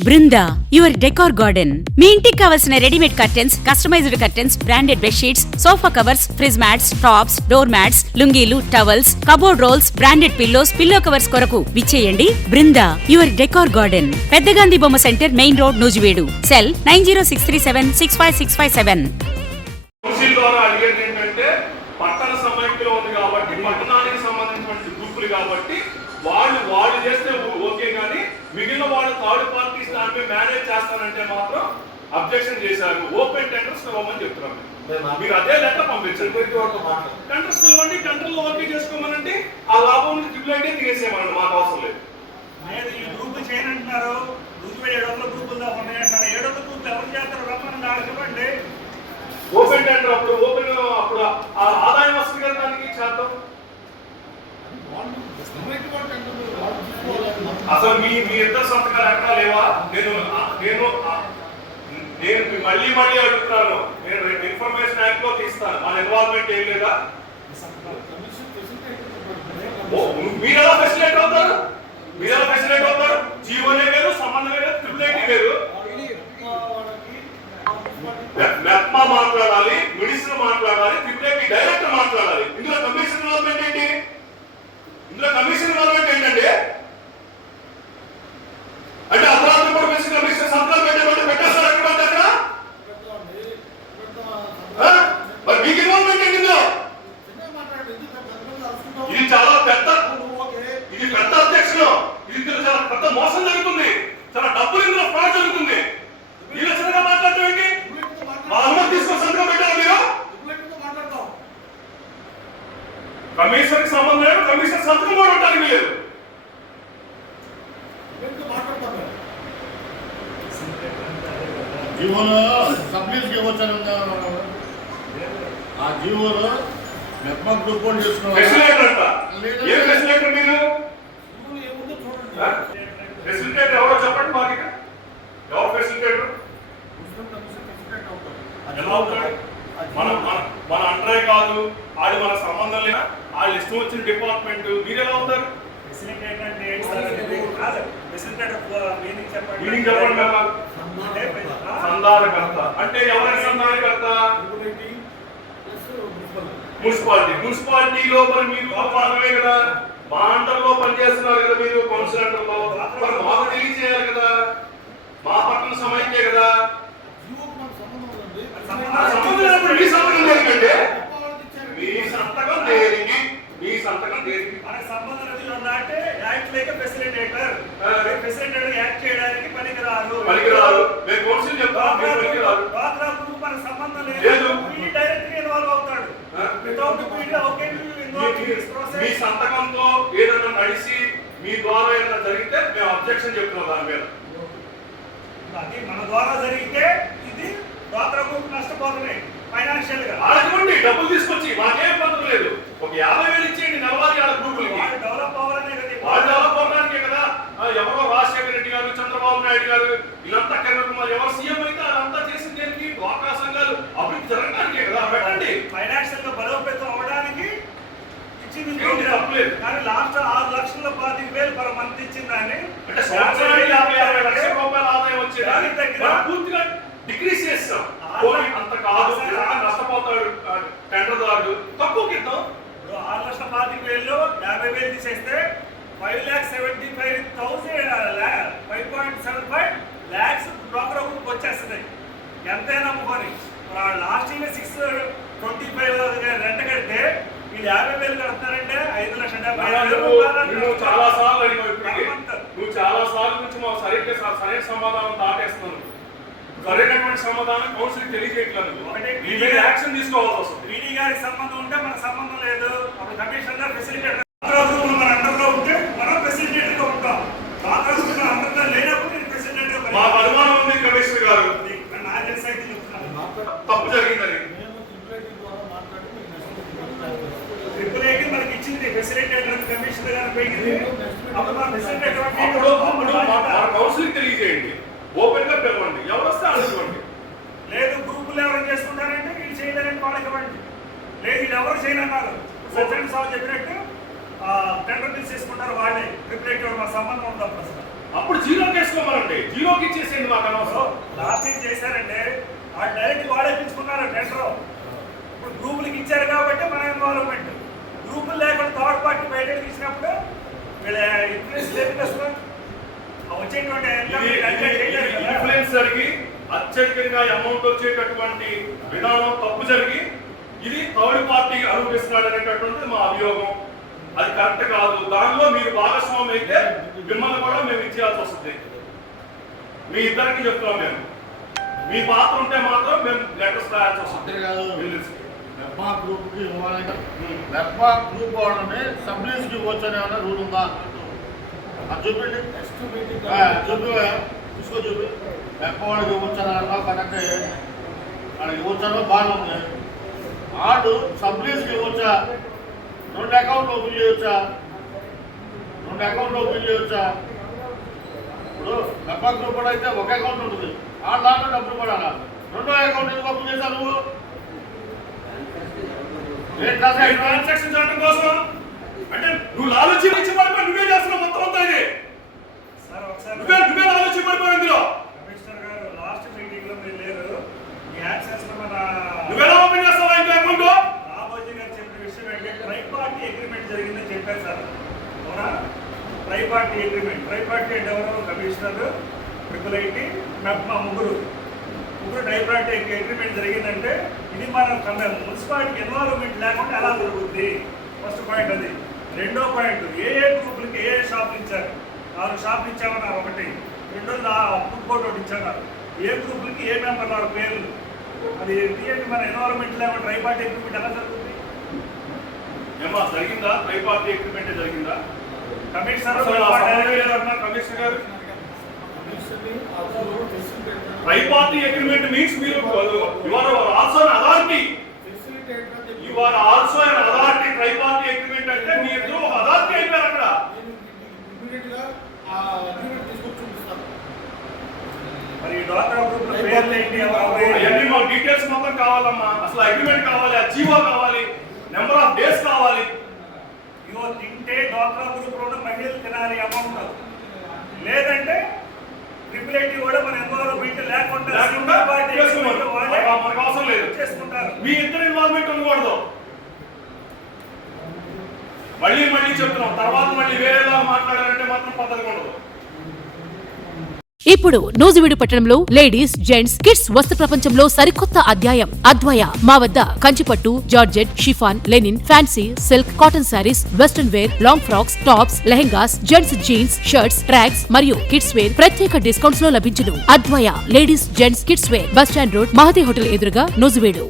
Brinda your decor garden. మీ ఇంటికి కావలసిన readymade curtains customised curtains branded bedsheets sofa covers fridge mats tops door mats లుంగీలు towels cupboard rolls branded pillows pillow covers కొరకు విచ్చేయండి. Brinda your decor garden. పెద్ద గాంధీ బొమ్మ centre main road Nuzvid. Cell nine zero six three seven six five six five seven council ద్వారా అడిగేది ఏంటంటే పట్టణ సమైక్యలో ఉంది కాబట్టి పట్టణానికి సంబంధించిన గ్రూపులు కాబట్టి వాళ్ళు వాళ్ళు చేస్తే ఓ- ఓకే కానీ మిగిలిన వాళ్ళు థర్డ్ పార్టీస్ దాని మీద మేనేజ్ చేస్తానంటే మాత్రం అబ్జెక్షన్ చేశారు. ఓపెన్ టెండర్స్ ఇవ్వమని చెప్తున్నాం మీరు అదే లెటర్ పంపించండి. టెండర్స్ ఇవ్వండి టెండర్లో ఓకే చేసుకోమనండి. ఆ లాభం నుంచి ట్రిపుల్ అయితే తీసేయమనండి మాకు అవసరం లేదు. ఈ గ్రూప్ చేయనంటున్నారు గ్రూప్ ఏడు వందల గ్రూపులు దాకా ఉన్నాయంటారు ఏడు వందల గ్రూపులు ఎవరు చేస్తారు? రమ్మని ఓపెన్ టెండర్ అప్పుడు ఓపెన్ అప్పుడు ఆ ఆదాయం వస్తుంది కదా దానికి చేద్దాం అసలు మీ మీ ఇద్దరు సంతకాలు ఎక్కడా లేవా? నేను నేను నేను మళ్ళీ మళ్ళీ అడుగుతున్నాను. నేను రేపు ఇన్ఫర్మేషన్ యాక్ట్లో తీస్తాను. మన ఇన్వాల్వ్మెంట్ ఏం లేదా? మీరు ఎలా ఫెసిలేట్ అవుతారు? మీరు ఎలా ఫెసిలేట్ అవుతారు? జీవోనే వేరు సంబంధం వేరు ట్రిపుల్ ఐటీ వేరు. మెప్మా మాట్లాడాలి మినిస్టర్ మాట్లాడాలి ట్రిపుల్ ఐటీ డైరెక్టర్ మాట్లాడాలి. ఇందులో కమిషన్ ఇన్వాల్వ్మెంట్ ఏంటి? ఇందులో కమిషన్ ఇన్వాల్వ్మెంట్ ఏంటంటే అంటే అర్ధరాత్రి కూడా కమిషన్ కమిషన్ సంతకాలు పెట్టేమంటే పెట్టేస్తారు ఎక్కడ పడితే అక్కడ ఆ? మరి మీకు ఇన్వాల్వ్మెంట్ ఏంటి ఇందులో ఇది చాలా పెద్ద ఇది పెద్ద అధ్యక్షులు ఇది ఇందులో చాలా పెద్ద మోసం జరుగుతుంది చాలా డబ్బులు ఇందులో ఫ్రాడ్ జరుగుతుంది ఇలా చిన్నగా మాట్లాడటం ఏంటి మా అనుమతి తీసుకొని సంతకం పెట్టారా మీరు కమిషన్కి సంబంధం లేదు కమిషన్ సంతకం కూడా ఉండడానికి లేదు జీవోలో సబ్లీస్కి ఇవ్వచ్చని? ఆ జీవోలో మెప్మా గ్రూప్ ఫెసిలిటేటర్ ఎవరో చెప్పండి మాకు ఇక. ఎవరు ఫెసిలిటేటర్? ఎలా అవుతాడు మన మన- మన అండరే కాదు. ఆడు మన సంబంధం లేదా వాళ్ళు ఇష్టం వచ్చిన డిపార్ట్మెంట్. మీరు ఎలా అవుతారు మీనింగ్ చెప్పండి మీనింగ్ చెప్పండి కదా అంటే ఆ? సంధానకర్త. అంటే ఎవరైనా సంధానకర్త? మున్సిపాలిటీ. మున్సిపాలిటీ. లోపల మీరు భాగమే కదా. మా అండర్లో పనిచేస్తున్నారు కదా మీరు కౌన్సిల్ మరి మాకు తెలియజేయాలి కదా. మా పట్టణ సమైక్యే కదా. సంబంధం మీ సంతకం దేనికంటే మీ సంతకం దేనికి? మీ సంతకం దేనికి? మనకు సంబంధం అంటే యాక్ట్ లేక ఫెసిలిటేటర్. ఫెసిలిటేటర్ యాక్ట్ చేయడానికి పనికిరారు. పనికిరారు. మేము కౌన్సిల్ చెప్తాం మీరు పనికిరారు డ్వాక్రా గ్రూప్ మనకు సంబంధం లేదు. డైరెక్ట్ ఇన్వాల్వ్ అవుతాడు? వితౌట్ దిస్ మీ సంతకంతో ఏదైనా నడిచి మీ ద్వారా ఏదైనా జరిగితే మేము అబ్జెక్షన్ చెప్తున్నాం దాని మీద. అది మన ద్వారా జరిగితే ఇది డ్వాక్రా గ్రూప్ నష్టపోతుంది ఫైనాన్షియల్గా. ఆడుకోండి డబ్బులు తీసుకొచ్చి మాకేం ఇబ్బంది లేదు. ఒక యాభై వేలు ఇచ్చేయండి నెలవారీ ఆడ గ్రూపులకి. డెవలప్ అవ్వాలనే కదా వాళ్ళు డెవలప్ అవడానికే కదా. ఎవరో రాజశేఖర రెడ్డి గారు చంద్రబాబు నాయుడు గారు వీళ్ళంతా కుమార్ ఎవరు సీఎం అయితే అదంతా చేసిన దేనికి? డ్వాక్రా సంఘాలు అభివృద్ధి జరగడానికే కదా? పెట్టండి. ఫైనాన్షియల్గా బలోపేతం అవడానికి ఇచ్చింది. తప్పులేదు. కానీ లాస్ట్ ఆరు లక్షల పాతిక వేలు పర్ మంత్ ఇచ్చిందని అంటే సంవత్సరానికి యాభై అరవై లక్షల రూపాయల ఆదాయం వచ్చేది? దానికి తగ్గిన- పూర్తిగా డిక్రీస్ చేస్తాం. అంత కాదు నష్టపోతాడు టెండర్దారుడు తక్కువ ఇప్పుడు ఆరు లక్షల పాతిక వేలు యాభై వేలు తీసేస్తే five lakh seventy five thousand five point seven five lakhs group వచ్చేస్తుంది. ఎంతైనా అమ్ముకొని last year six twenty five rent కడితే వీళ్ళు యాభై వేలు కడతారంటే ఐదు లక్షల డెబ్బై నువ్వు చాలా సార్లు. నువ్వు చాలా సార్లు నుంచి మా సరైన సరైన సమాధానం దాటేస్తున్నాను సరైనటువంటి సమాధానం కౌన్సిల్ తెలియజేయట్లేదు యాక్షన్ తీసుకోవాల్సి వస్తుంది. పీడీ గారికి సంబంధం ఉంటే మనకు సంబంధం లేదు. అప్పుడు కమిషనర్ ఫెసిలిటేటర్ మన అండర్లో ఉంటే మనం ఫెసిలిటేటర్గా ఉంటాం డాక్టర్ మన అండర్లో లేనప్పుడు నేను ఫెసిలిటేటర్ మాకు అనుమానం ఉంది కమిషనర్ గారు నా తెలిసి అయితే చెప్తున్నాను తప్పు జరిగిందని ట్రిపుల్ ఐటీ మనకి ఇచ్చింది ఫెసిలిటేటర్ కమిషనర్ గారు పోయింది. అప్పుడు మన ఫెసిలిటేటర్ అప్పుడు అప్పుడు మా- మా కౌన్సిల్ తెలియజేయండి. ఓపెన్గా పిలవండి. ఎవరు వస్తే అడగండి లేదు గ్రూపులు ఎవరు చేసుకుంటారంటే వీళ్ళు చేయలేరని వాళ్ళకి ఇవ్వండి. లేదు వీళ్ళు ఎవరు చేయనన్నారు. సత్యనారాయణ సార్ చెప్పినట్టు టెండర్ తీసేసుకుంటారు వాళ్ళే. ట్రిపుల్ ఐటీ మా సంబంధం ఉండదు అసలు. అప్పుడు జీరోకి వేసుకోమనండి జీరోకి ఇచ్చేసేయండి మాకు అనవసరం. లాస్ట్ ఏం చేశారంటే ఆ డైరెక్ట్ వాడేపించుకున్నారు టెండర్. ఇప్పుడు గ్రూపులకి ఇచ్చారు కాబట్టి మన ఇన్వాల్వ్మెంట్ గ్రూపులు లేకుండా థర్డ్ పార్టీ బయటకు తీసినప్పుడు వీళ్ళ ఇన్ఫ్లుయెన్స్ చేయలేరు కదా. ఇన్ఫ్లుయెన్స్ జరిగి అత్యధికంగా అమౌంట్ వచ్చేటటువంటి విధానం తప్పు జరిగి ఇది థర్డ్ పార్టీ అనుభవిస్తున్నాడు అనేటటువంటిది మా అభియోగం. అది కరెక్ట్ కాదు. దానిలో మీరు భాగస్వామి అయితే మిమ్మల్ని కూడా మేము ఇచ్చేయాల్సి వస్తుంది. మీ ఇద్దరికి చెప్తున్నాం మేము. మీ పాత్ర ఉంటే మాత్రం మేము లెటర్స్ రాయాల్సి వస్తుంది అంతేకాదు. మెప్మా గ్రూప్కి ఇవ్వాలంటే మెప్మా గ్రూప్ వాళ్ళని సబ్లీస్కి ఇవ్వచ్చు అని ఏమైనా రూల్ ఉందా? అది చూపిండి చూపి తీసుకో చూపి. మెప్ప వాళ్ళకి ఇవ్వచ్చాను అన్నావు కనుక వాళ్ళకి ఇవ్వచ్చానో బాగానే ఉంది. ఆడు సబ్లీస్కి ఇవ్వచ్చా? రెండు అకౌంట్లు ఓపెన్ చేయవచ్చా రెండు అకౌంట్లు ఓపెన్ చేయవచ్చా ఇప్పుడు మెప్పా గ్రూప్ కూడా అయితే ఒక అకౌంట్ ఉంటుంది. ఆ దాంట్లో డబ్బులు పడాలా రెండో అకౌంట్ ఎందుకు ఓపెన్ చేశావు నువ్వు? ట్రాన్సాక్షన్? చేయడం కోసం? అంటే నువ్వు పడిపోయి నువ్వే చేస్తున్నావు మొత్తం అంతా ఇది. సార్ ఒకసారి నువ్వే నువ్వే లాలూచి పడిపోయి ఇందులో. కమిషనర్ గారు లాస్ట్ మీటింగ్లో మీరు లేరు. ఈ యాక్సెస్లో మన నువ్వెలా ఓపెన్ చేస్తావా ఇంకో అకౌంట్ రామోజీ గారు చెప్పిన విషయం ఏంటంటే ట్రై పార్టీ అగ్రిమెంట్ జరిగిందని చెప్పారు సార్. అవునా? Tri party agreement tri party అంటే ఎవరు? కమిషనర్. ట్రిపుల్ ఐటీ మెప్మా ముగ్గురు. ముగ్గురు పార్టీ అగ్రిమెంట్ జరిగిందంటే ఇది మన మున్సిపాలిటీ ఇన్వాల్వ్మెంట్ లేకుండా ఎలా జరుగుతుంది ఫస్ట్ పాయింట్ అది. రెండో పాయింట్ ఏ ఏ గ్రూపులకి ఏ ఏ షాపులు ఇచ్చారు. నాలుగు షాపులు ఇచ్చామన్నారు ఒకటి. రెండోది ఆ ఫుడ్ కోర్ట్ ఒకటి ఇచ్చారు ఏ గ్రూపులకి ఏ మెంబర్ వాళ్ళ పేర్లు. అది తీయండి మన ఎన్వైరన్మెంట్ లేకుండా ట్రై పార్టీ అగ్రిమెంట్ ఎలా జరుగుతుంది ఏమా జరిగిందా? ట్రై పార్టీ అగ్రిమెంట్ జరిగిందా కమిషనర్ కమిషనర్ గారు? అగ్రిమెంట్ మీన్స్ మీరు you are also an authority you are also an authority tri party agreement అంటే మీ ఇద్దరు అథారిటీ అయిపోయారు అక్కడ. మరి డాక్టర్ మాకు డీటెయిల్స్ మొత్తం కావాలమ్మా. అసలు అగ్రిమెంట్ కావాలి ఆ జీవో కావాలి నెంబర్ ఆఫ్ డేస్ కావాలి. ఇవో తింటే డాక్టర్ గ్రూప్లో మహిళలు తినాలి అమౌంట్. లేదంటే ఐటీ కూడా మన లేకుండా లేకుండా మనకు- అవసరం లేదు. చేసుకుంటారు. మీ ఇద్దరు ఇన్వాల్వ్మెంట్ ఉండకూడదు. మళ్ళీ మళ్ళీ చెప్తున్నాం. తర్వాత మళ్ళీ వేరేలా మాట్లాడారంటే మాత్రం పద్ధతి ఉండదు. ఇప్పుడు నూజివీడు పట్టణంలో లేడీస్ జెంట్స్ కిడ్స్ వస్త్ర ప్రపంచంలో సరికొత్త అధ్యాయం. అద్వయ మా వద్ద Kanchipattu georgette chiffon linen fancy silk cotton saris western wear long frocks tops lehengas gents jeans shirts tracks మరియు కిడ్స్ వేర్ ప్రత్యేక డిస్కౌంట్స్లో లభించును. Advaya ladies gents kids wear bus stand road Mahathi hotel ఎదురుగా నూజివీడు.